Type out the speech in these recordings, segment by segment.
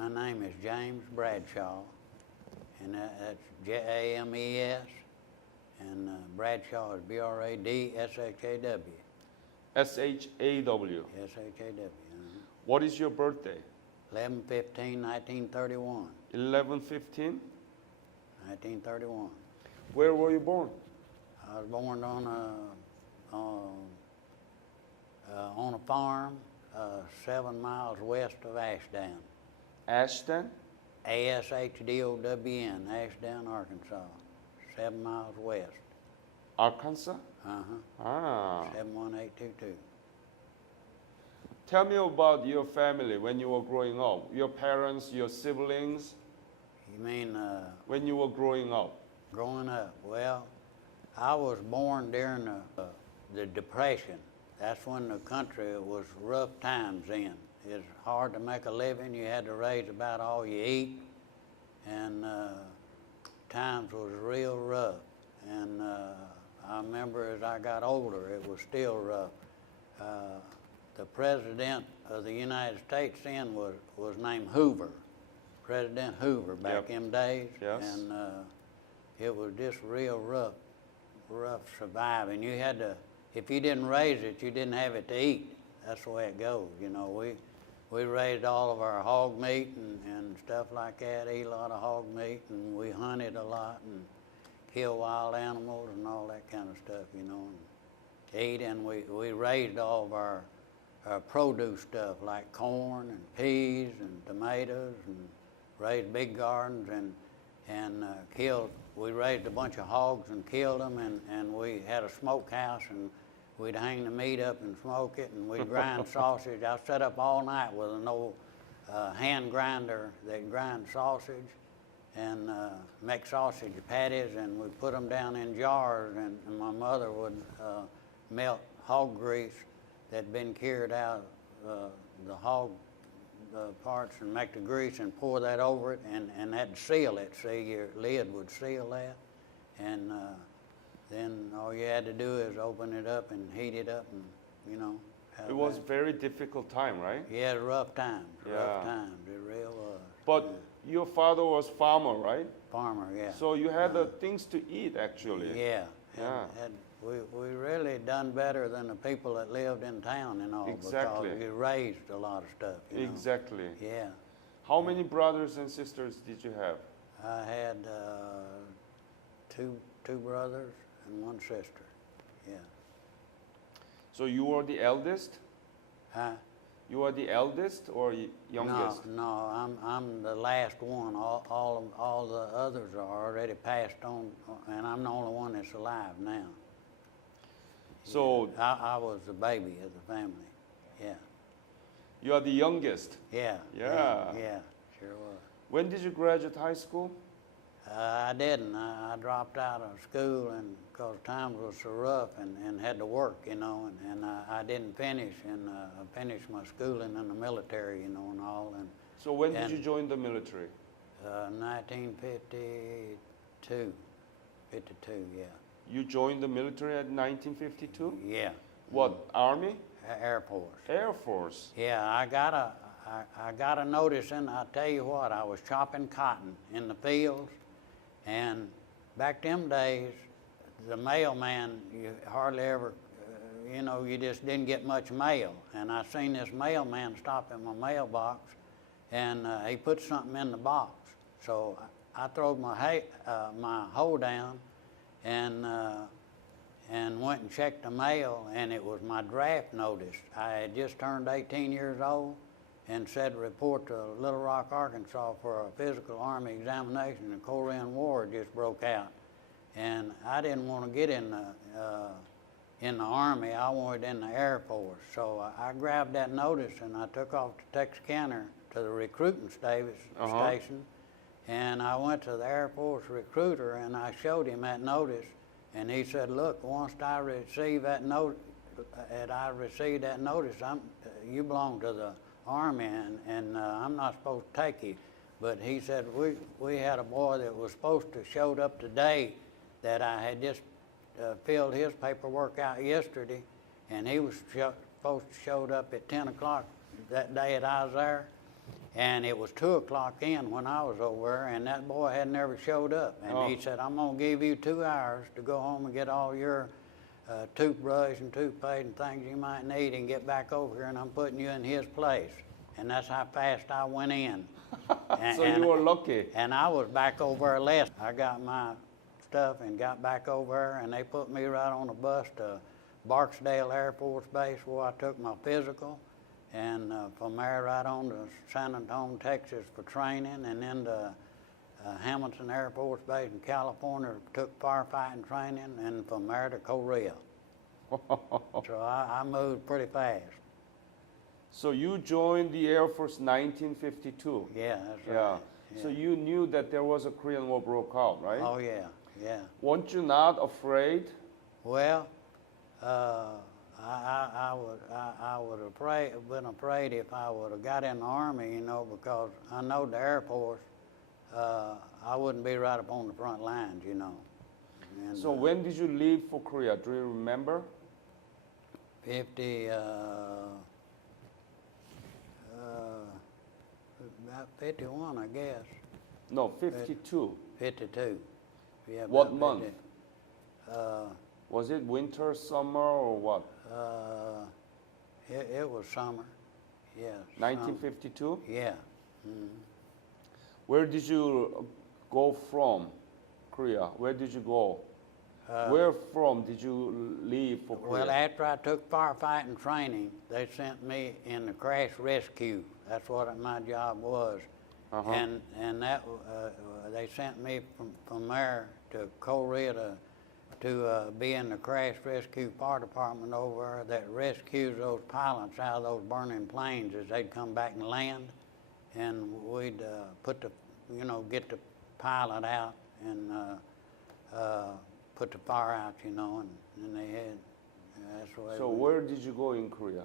My name is James Bradshaw, and that's James, and Bradshaw is Bradshaww. SHAW. SHAW. What is your birthday? 11/15/1931. 11/15. 1931. Where were you born? I was born on a farm 7 miles west of Ashdown. Ashton? ASHDOWN, Ashdown, Arkansas. 7 miles west. Arkansas? Uh-huh. 71822. Tell me about your family when you were growing up. Your parents, your siblings. You mean when you were growing up? Growing up? Well, I was born during the Depression. That's when the country was rough times then. It's hard to make a living. You had to raise about all you eat, and times was real rough. And I remember as I got older, it was still rough. The President of the United States then was named Hoover, President Hoover back in them days. Yes. And it was just real rough surviving. You had to, if you didn't raise it, you didn't have it to eat. That's the way it goes, you know. We raised all of our hog meat and stuff like that, ate a lot of hog meat, and we hunted a lot and killed wild animals and all that kind of stuff, you know, and ate. And we raised all of our produce stuff like corn and peas and tomatoes, and raised big gardens and killed. We raised a bunch of hogs and killed them, and we had a smokehouse, and we'd hang the meat up and smoke it, and we'd grind sausage. I sat up all night with an old hand grinder that grind sausage and make sausage patties, and we'd put them down in jars, and my mother would melt hog grease that'd been cured out of the hog parts and make the grease and pour that over it, and that'd seal it. See, your lid would seal that, and then all you had to do is open it up and heat it up, and you know. It was a very difficult time, right? Yeah, rough times. Yeah. Rough times. It real was. But your father was farmer, right? Farmer, yeah. So you had the things to eat, actually. Yeah. Yeah. We really done better than the people that lived in town and all. Exactly. Because we raised a lot of stuff. You know? Exactly. Yeah. How many brothers and sisters did you have? I had two brothers and one sister. Yeah. So you were the eldest? Huh? You are the eldest or youngest? No, I'm the last one. All the others are already passed on, and I'm the only one that's alive now. So I was the baby of the family. Yeah. you are the youngest. Yeah. Yeah. Yeah. Sure was. When did you graduate high school? I didn't. I dropped out of school and because times was so rough and had to work, you know, and I didn't finish, and I finished my schooling in the military, you know, and all. And So when did you join the military? 1952. 52, yeah. You joined the military at 1952? Yeah. What, Army? Air Force. Air Force. Yeah, I got a notice, and I tell you what, I was chopping cotton in the fields, and back them days, the mailman, you hardly ever, you know, you just didn't get much mail. And I seen this mailman stop in my mailbox, and he put something in the box. So I throwed my hoe down and went and checked the mail, and it was my draft notice. I had just turned 18 years old and said report to Little Rock, Arkansas for a physical Army examination. The Korean War just broke out. And I didn't want to get in the Army. I wanted in the Air Force. So I grabbed that notice and I took off to Texarkana to the recruiting station. And I went to the Air Force recruiter and I showed him that notice. And he said, look, once I receive that notice, you belong to the Army, and I'm not supposed to take you. But he said, we had a boy that was supposed to showed up today that I had just filled his paperwork out yesterday, and he was supposed to showed up at 10 o'clock that day that I was there. And it was 2 o'clock in when I was over there, and that boy had never showed up. And Oh. he said, I'm gonna give you 2 hours to go home and get all your toothbrush and toothpaste and things you might need and get back over here, and I'm putting you in his place. And that's how fast I went in. So you were lucky. And I was back over there less. I got my stuff and got back over there, and they put me right on a bus to Barksdale Air Force Base where I took my physical. And from there right on to San Antonio, Texas for training, and then to Hamilton Air Force Base in California, took firefighting training, and from there to Korea. So I moved pretty fast. So you joined the Air Force 1952. Yeah, that's Yeah. right. So you knew that there was a Korean War broke out, right? Oh yeah, yeah. Weren't you not afraid? Well, I would have been afraid if I would have got in the Army, you know, because I know the Air Force, I wouldn't be right up on the front lines, you know. And, So when did you leave for Korea? Do you remember? 50, about 51, I guess. No, 52. 52. Yeah, What about month? 50. Was it winter, summer, or what? It was summer. Yeah. 1952? Yeah. Mhm. Where did you go from Korea? Where did you go? Where from did you leave for Korea? Well, after I took firefighting training, they sent me in the crash rescue. That's what my job was. Uh-huh. And that they sent me from there to Korea to be in the crash rescue fire department over there that rescues those pilots out of those burning planes as they'd come back and land. And we'd get the pilot out and put the fire out, you know, and they had, that's the way. So where did you go in Korea?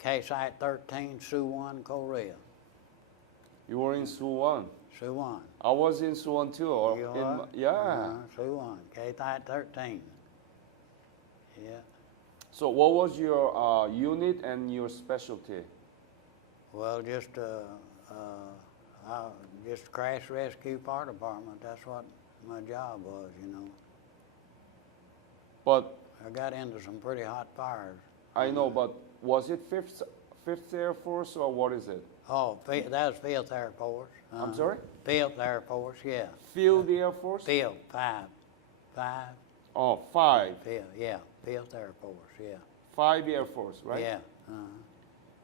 K-Site 13, Suwon, Korea. You were in Suwon. Suwon. I was in Suwon too. Or You in are? yeah. Suwon, K-Site 13. Yeah. So what was your unit and your specialty? Well, just crash rescue fire department. That's what my job was, you know. But I got into some pretty hot fires. I know, but was it Fifth Air Force or what is it? Oh, that was 5th Air Force. I'm sorry? 5th Air Force, yeah. Field Air Force? Field, 5. Oh, 5. Field, yeah. 5th Air Force, yeah. 5 Air Force, right? Yeah.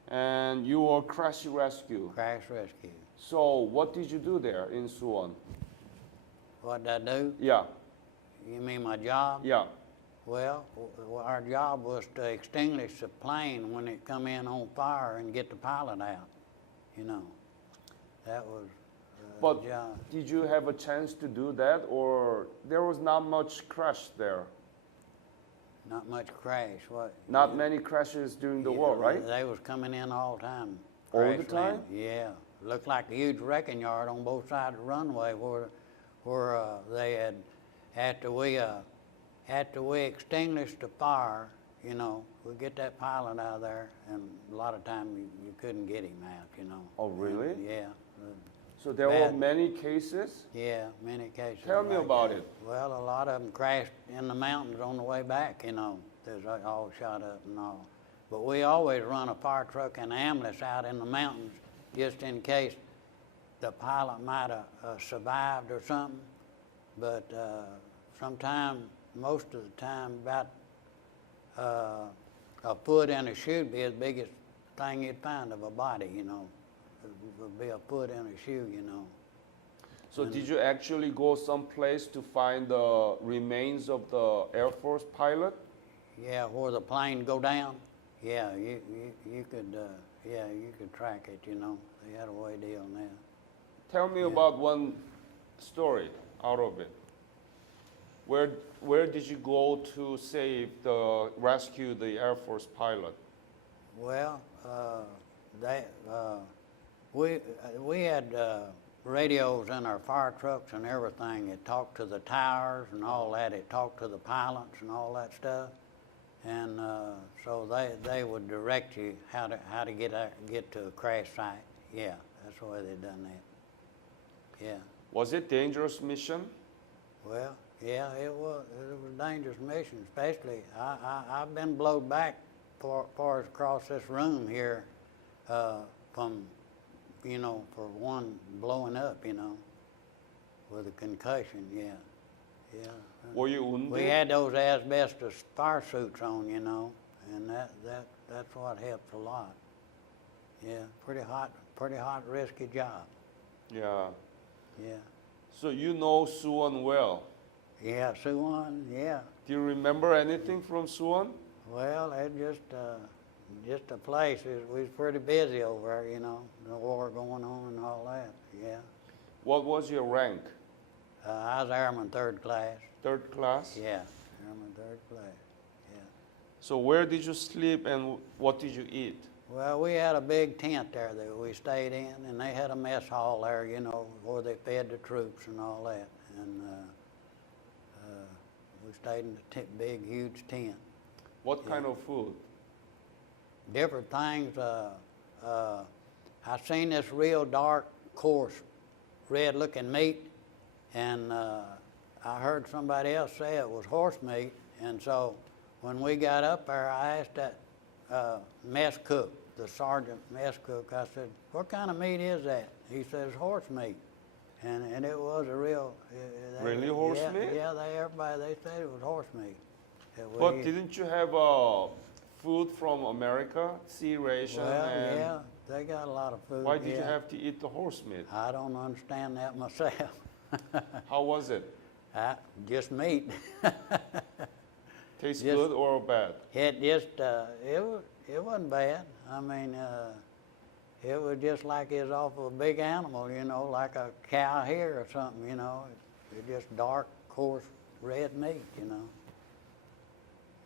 And you were crash rescue. Crash rescue. So what did you do there in Suwon? What did I do? Yeah, You mean my job? yeah. Well, our job was to extinguish the plane when it come in on fire and get the pilot out, you know. That was But the job. did you have a chance to do that, or there was not much crash there? Not much crash. What? Not many crashes during the war, right? They was coming in all the time. All the crash time? landing. Yeah. Looked like a huge wrecking yard on both sides of the runway where they had, after we extinguished the fire, you know, we get that pilot out of there, and a lot of time you couldn't get him out, you know. Oh, really? And, yeah. So there were Bad. many cases? Yeah, many cases. Tell me like about that. it. Well, a lot of them crashed in the mountains on the way back, you know. There's all shot up and all. But we always run a fire truck and ambulance out in the mountains just in case the pilot might have survived or something. But most of the time, about a foot and a shoe would be the biggest thing you'd find of a body, you know. It would be a foot and a shoe, you know. So did you actually go someplace to find the remains of the Air Force pilot? Yeah, where the plane go down. Yeah, you could track it, you know. They had a way deal on that. Tell me about one story out of it. Where did you go to rescue the Air Force pilot? Well, we had radios in our fire trucks and everything. It talked to the towers and all that. It talked to the pilots and all that stuff. And so they would direct you how to get to a crash site. Yeah, That's the way they done that. Yeah. Was it dangerous mission? Well, yeah, it was a dangerous mission, especially I've been blowed back far as across this room here from, for one blowing up, with a concussion, yeah. Were you wounded? We had those asbestos fire suits on, and that's what helps a lot. Yeah, pretty hot, risky job. Yeah. Yeah. So you know Suwon well. Yeah, Suwon, yeah. Do you remember anything from Suwon? Well, it just a place. We was pretty busy over there, the war going on and all that. Yeah. What was your rank? I was airman 3rd class. 3rd class? Yeah, airman 3rd class. Yeah. So where did you sleep and what did you eat? Well, we had a big tent there that we stayed in, and they had a mess hall there, where they fed the troops and all that. And we stayed in the big, huge tent. What kind of food? Different things. I seen this real dark, coarse, red-looking meat, and I heard somebody else say it was horse meat. And so when we got up there, I asked that mess cook, the sergeant mess cook, I said, "What kind of meat is that?" He says, "Horse meat." And it was a real... Really horse meat? Yeah, they said it was horse meat. But didn't you have food from America, sea ration? Well, and yeah, they got a lot of food. why did you have to eat the horse meat? I don't understand that myself. How was it? Just meat. Taste Just- good or bad? It just, it wasn't bad. I mean, it was just like it was off of a big animal, like a cow here or something, It's just dark, coarse, red meat,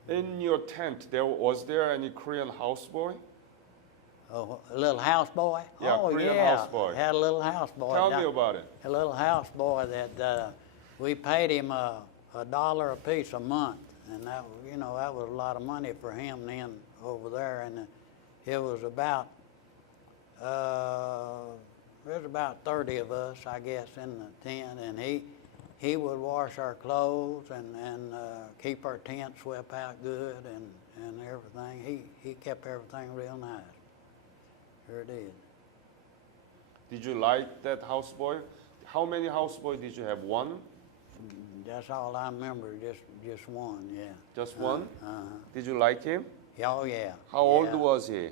In your tent, was there any Korean houseboy? Oh, a little houseboy? Yeah, oh, Korean yeah. houseboy. Had a little houseboy. Tell me about it. A little houseboy that we paid him $1 a piece a month, and that was a lot of money for him then over there. And it was about 30 of us, I guess, in the tent, and he would wash our clothes and keep our tent swept out good and everything. He kept everything real nice. Sure did. Did you like that houseboy? How many houseboy did you have? One? That's all I remember, just one, yeah. Just one? Uh-huh. Did you like him? Oh, yeah. How old Yeah. was he?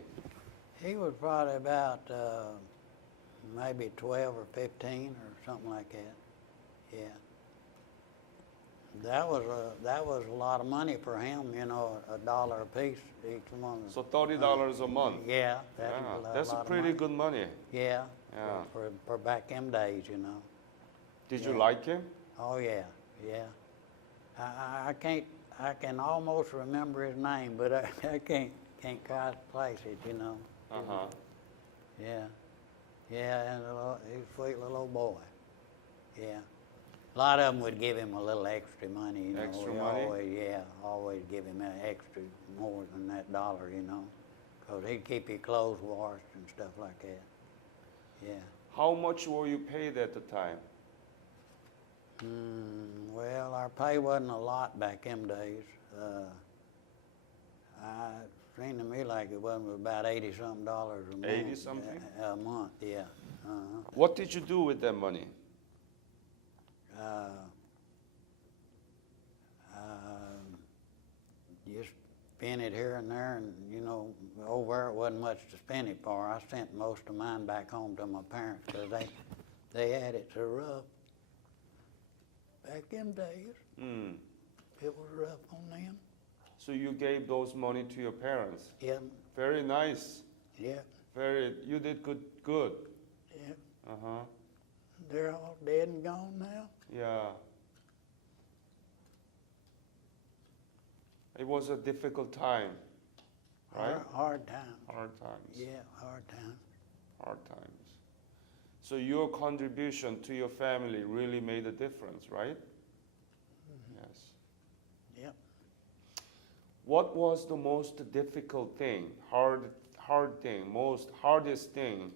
He was probably about maybe 12 or 15 or something like that. Yeah. That was a lot of money for him, $1 a piece each one. So $30 a month. Yeah, That's lot of pretty money. good money. Yeah, Yeah. for back them days, Did you Yeah. like him? Oh yeah, yeah. I can almost remember his name, but I can't quite place it, Uh-huh. Yeah, yeah, and he's a sweet little old boy. Yeah. A lot of them would give him a little extra money, Extra We money? always give him an extra more than that $1, because he'd keep your clothes washed and stuff like that. Yeah. How much were you paid at the time? Well, our pay wasn't a lot back them days. It seemed to me like it wasn't about $80-something a month. 80-something? A month, yeah. What did you do with that money? Just spent it here and there, and over there it wasn't much to spend it for. I sent most of mine back home to my parents because they had it so rough back them days. It was rough on them. So you gave those money to your parents. Yeah, Very nice. yeah, You did good. yeah. Uh-huh. They're all dead and gone now. Yeah. It was a difficult time, right? Hard times. Hard times. Yeah, hard times. Hard times. So your contribution to your family really made a difference, right? Yes. Yep. What was the most difficult thing, hardest thing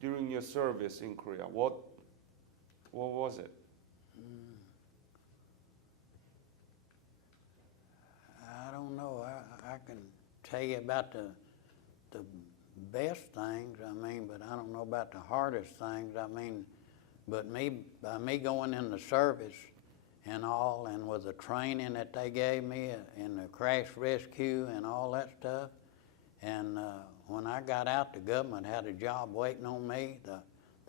during your service in Korea? What was it? I don't know. I can tell you about the best things, I mean, but I don't know about the hardest things. I mean, but by me going in the service and all, and with the training that they gave me in the crash rescue and all that stuff, and when I got out, the government had a job waiting on me. The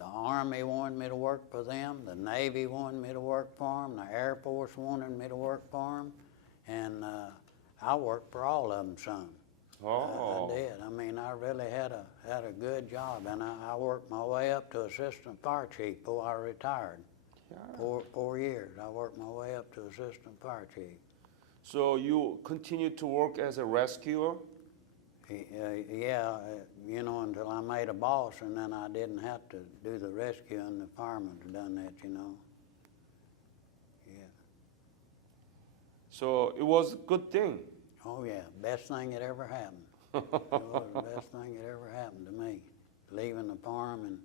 Army wanted me to work for them, the Navy wanted me to work for them, the Air Force wanted me to work for them, and I worked for all of them some. Oh. I did. I mean, I really had a good job, and I worked my way up to assistant fire chief before I retired. Yeah. 4 years, I worked my way up to assistant fire chief. So you continued to work as a rescuer? Yeah, you know, until I made a boss, and then I didn't have to do the rescue, and the firemen have done that, you know. Yeah. So it was a good thing. Oh yeah, best thing that ever happened. It was the best thing that ever happened to me, leaving the farm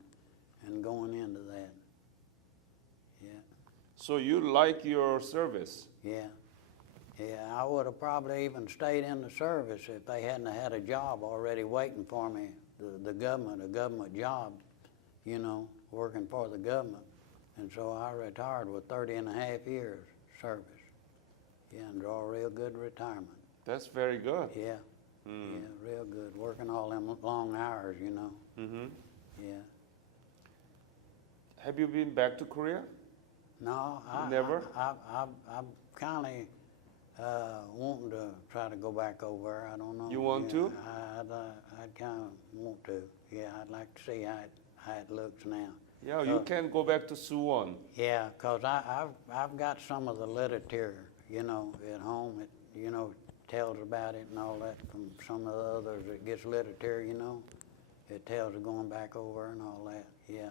and going into that. Yeah. So you like your service? Yeah. Yeah, I would have probably even stayed in the service if they hadn't had a job already waiting for me, a government job, you know, working for the government. And so I retired with 30 and a half years service. Yeah, and draw a real good retirement. That's very good. Yeah, yeah, real good. Working all them long hours, you know. Mm-hmm. Yeah. Have you been back to Korea? No, Never? I'm kind of wanting to try to go back over there. I don't know. You want to? I'd kind of want to. Yeah, I'd like to see how it looks now. Yeah, you can go back to Suwon. Yeah, 'cause I've got some of the literature, you know, at home. It, you know, tells about it and all that from some of the others. It gets literature, you know. It tells of going back over and all that. Yeah,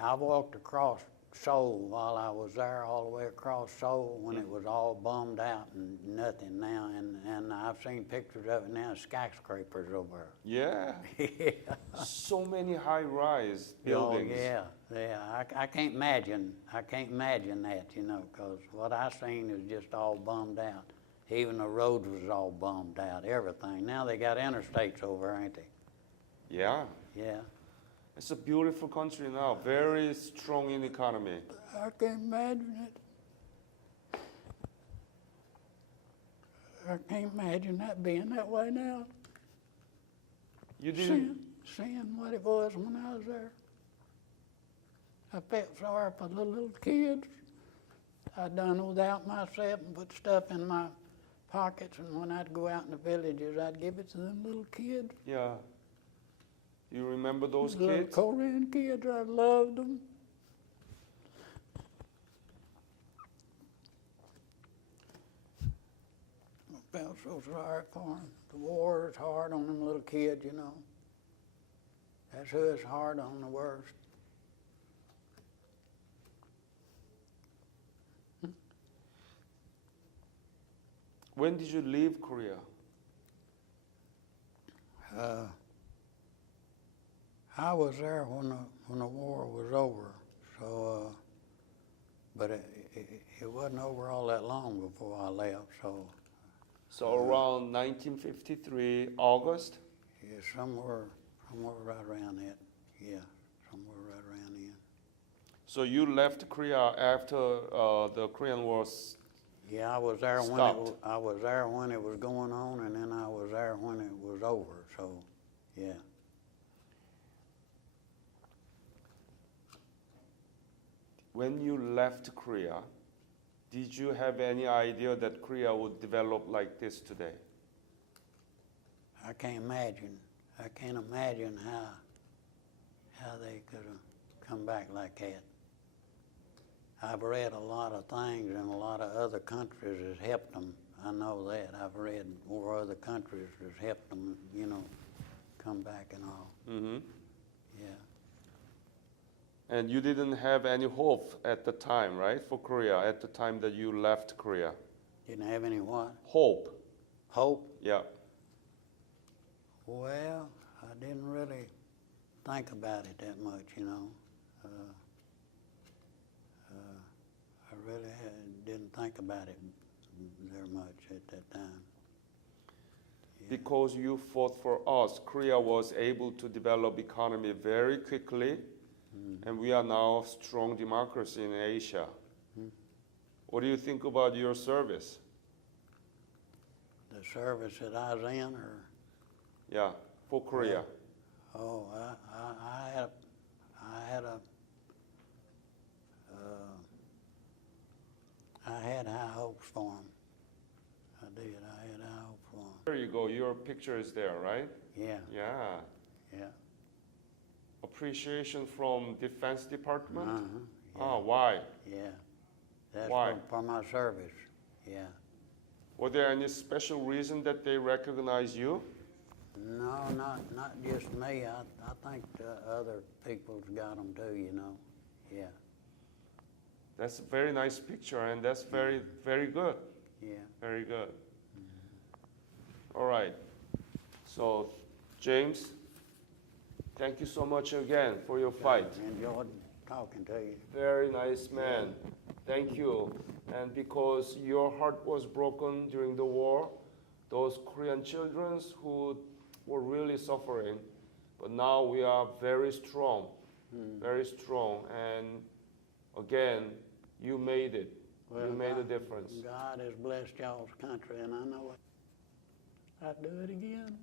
I walked across Seoul while I was there, all the way across Seoul when it was all bummed out and nothing now. And I've seen pictures of it now, skyscrapers over Yeah. there. Yeah. So many high-rise buildings. Oh, yeah. I can't imagine that, you know, 'cause what I seen is just all bummed out. Even the roads was all bummed out, everything. Now they got interstates over, ain't they? Yeah. Yeah. It's a beautiful country now, very strong in economy. I can't imagine it. I can't imagine that being that way now. You didn't? Seeing what it was when I was there. I felt sorry for the little kids. I done without myself and put stuff in my pockets, and when I'd go out in the villages, I'd give it to them little kids. Yeah. You remember those Little kids? Korean kids, I loved them. I felt so sorry for them. The war is hard on them little kids, you know. That's who it's hard on the worst. When did you leave Korea? I was there when the war was over, so but it wasn't over all that long before I left. So around 1953, August? Yeah, somewhere right around that. Yeah, somewhere right around then. So you left Korea after the Korean War. Yeah, I was there Stopped. I was there when it was going on, and then I was there when it was over. So, yeah. When you left Korea, did you have any idea that Korea would develop like this today? I can't imagine how they could have come back like that. I've read a lot of things, and a lot of other countries has helped them. I know that. I've read more other countries has helped them, you know, come back and all. Mm-hmm. Yeah. And you didn't have any hope at the time, right, for Korea, at the time that you left Korea? Didn't have any what? Hope. Hope? Yeah. Well, I didn't really think about it that much, you know. I really didn't think about it very much at that time. Yeah. Because you fought for us, Korea was able to develop economy very quickly, and we are now a strong democracy in Asia. What do you think about your service? The service that I was in, or Yeah, for Korea. oh, I had high hopes for him. I did. I had high hopes for him. There you go. Your picture is there, right? Yeah, Yeah. yeah. Appreciation from Defense Department? Yeah. Oh, why? Yeah. That's Why? for my service. Yeah. Was there any special reason that they recognize you? No, not just me. I think the other people's got them too, you know. Yeah, That's a very nice picture, and that's very, very good. yeah. Very good. All right. So, James, thank you so much again for your fight. Enjoyed talking to you. Very nice man. Thank you. And because your heart was broken during the war, those Korean children who were really suffering, but now we are very strong, very strong. And again, you made it. Well, you made a God- difference. God has blessed y'all's country, and I know it. I'd do it again.